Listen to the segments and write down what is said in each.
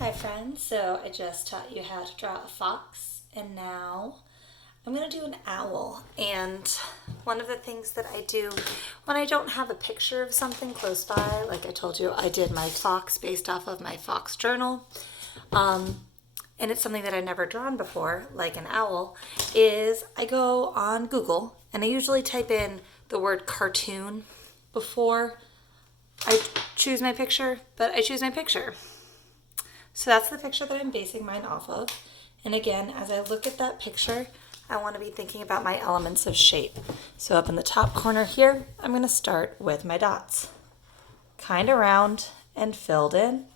Hi friends, so I just taught you how to draw a fox and now I'm going to do an owl. And one of the things that I do when I don't have a picture of something close by, like I told you, I did my fox based off of my fox journal, and it's something that I've never drawn before, like an owl, is I go on Google and I usually type in the word cartoon before I choose my picture, but I choose my picture. So that's the picture that I'm basing mine off of. And again, as I look at that picture, I want to be thinking about my elements of shape. So up in the top corner here, I'm going to start with my dots. Kind of round and filled in,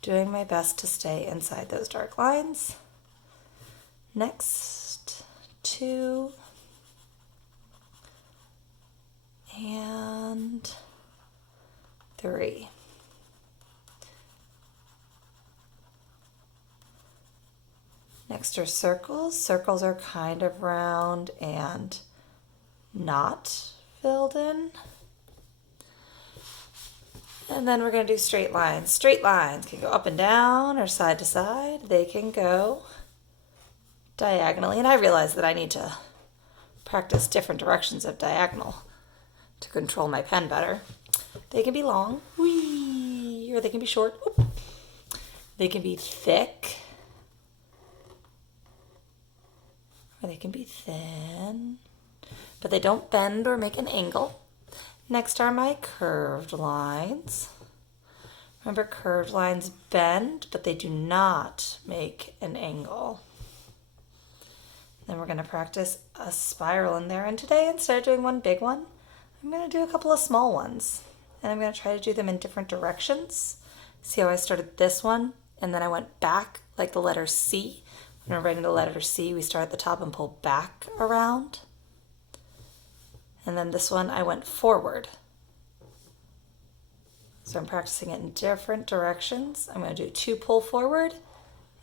doing my best to stay inside those dark lines. Next, 2, and 3. Next are circles. Circles are kind of round and not filled in. And then we're going to do straight lines. Straight lines can go up and down or side to side. They can go diagonally. And I realize that I need to practice different directions of diagonal to control my pen better. They can be long, whee, or they can be short. Oop. They can be thick, or they can be thin, but they don't bend or make an angle. Next are my curved lines. Remember, curved lines bend, but they do not make an angle. Then we're going to practice a spiral in there. And today, instead of doing one big one, I'm going to do a couple of small ones. And I'm going to try to do them in different directions. See how I started this one, and then I went back like the letter C. When we're writing the letter C, we start at the top and pull back around. And then this one, I went forward. So I'm practicing it in different directions. I'm going to do 2 pull forward,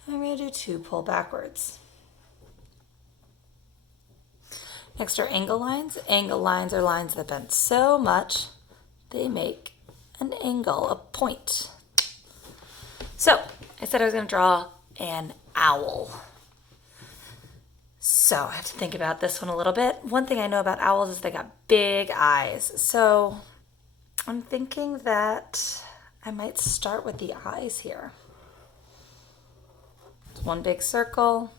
and I'm going to do 2 pull backwards. Next are angle lines. Angle lines are lines that bend so much they make an angle, a point. So I said I was going to draw an owl. So I have to think about this one a little bit. One thing I know about owls is they got big eyes. So I'm thinking that I might start with the eyes here. One big circle,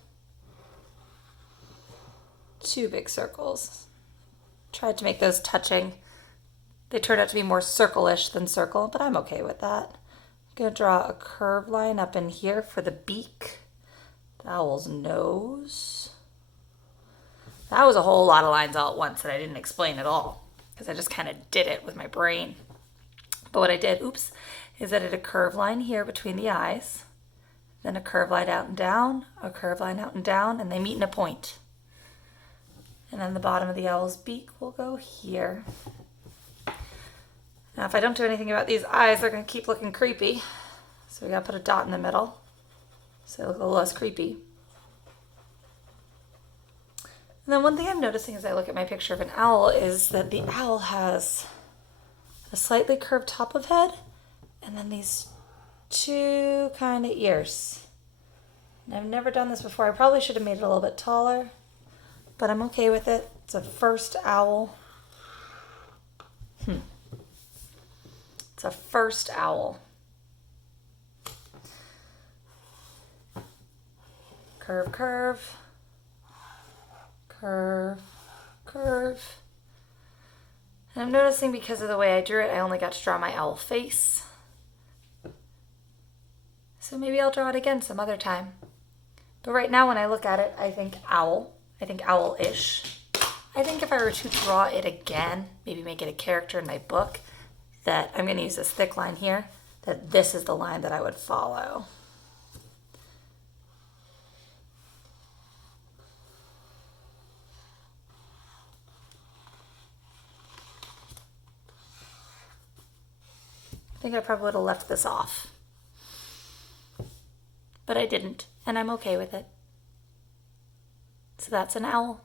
2 big circles. Tried to make those touching. They turned out to be more circle-ish than circle, but I'm okay with that. I'm going to draw a curved line up in here for the beak, the owl's nose. That was a whole lot of lines all at once that I didn't explain at all because I just kind of did it with my brain. But what I did, is I did a curved line here between the eyes, then a curved line out and down, a curved line out and down, and they meet in a point. And then the bottom of the owl's beak will go here. Now, if I don't do anything about these eyes, they're going to keep looking creepy. So we got to put a dot in the middle so they look a little less creepy. And then one thing I'm noticing as I look at my picture of an owl is that the owl has a slightly curved top of head and then these 2 kind of ears. And I've never done this before. I probably should have made it a little bit taller, but I'm okay with it. It's a first owl. It's a first owl. Curve, curve. Curve, curve. And I'm noticing because of the way I drew it, I only got to draw my owl face. So maybe I'll draw it again some other time. But right now when I look at it, I think owl. I think owl-ish. I think if I were to draw it again, maybe make it a character in my book, that I'm going to use this thick line here, that this is the line that I would follow. I think I probably would have left this off. But I didn't, and I'm okay with it. So that's an owl.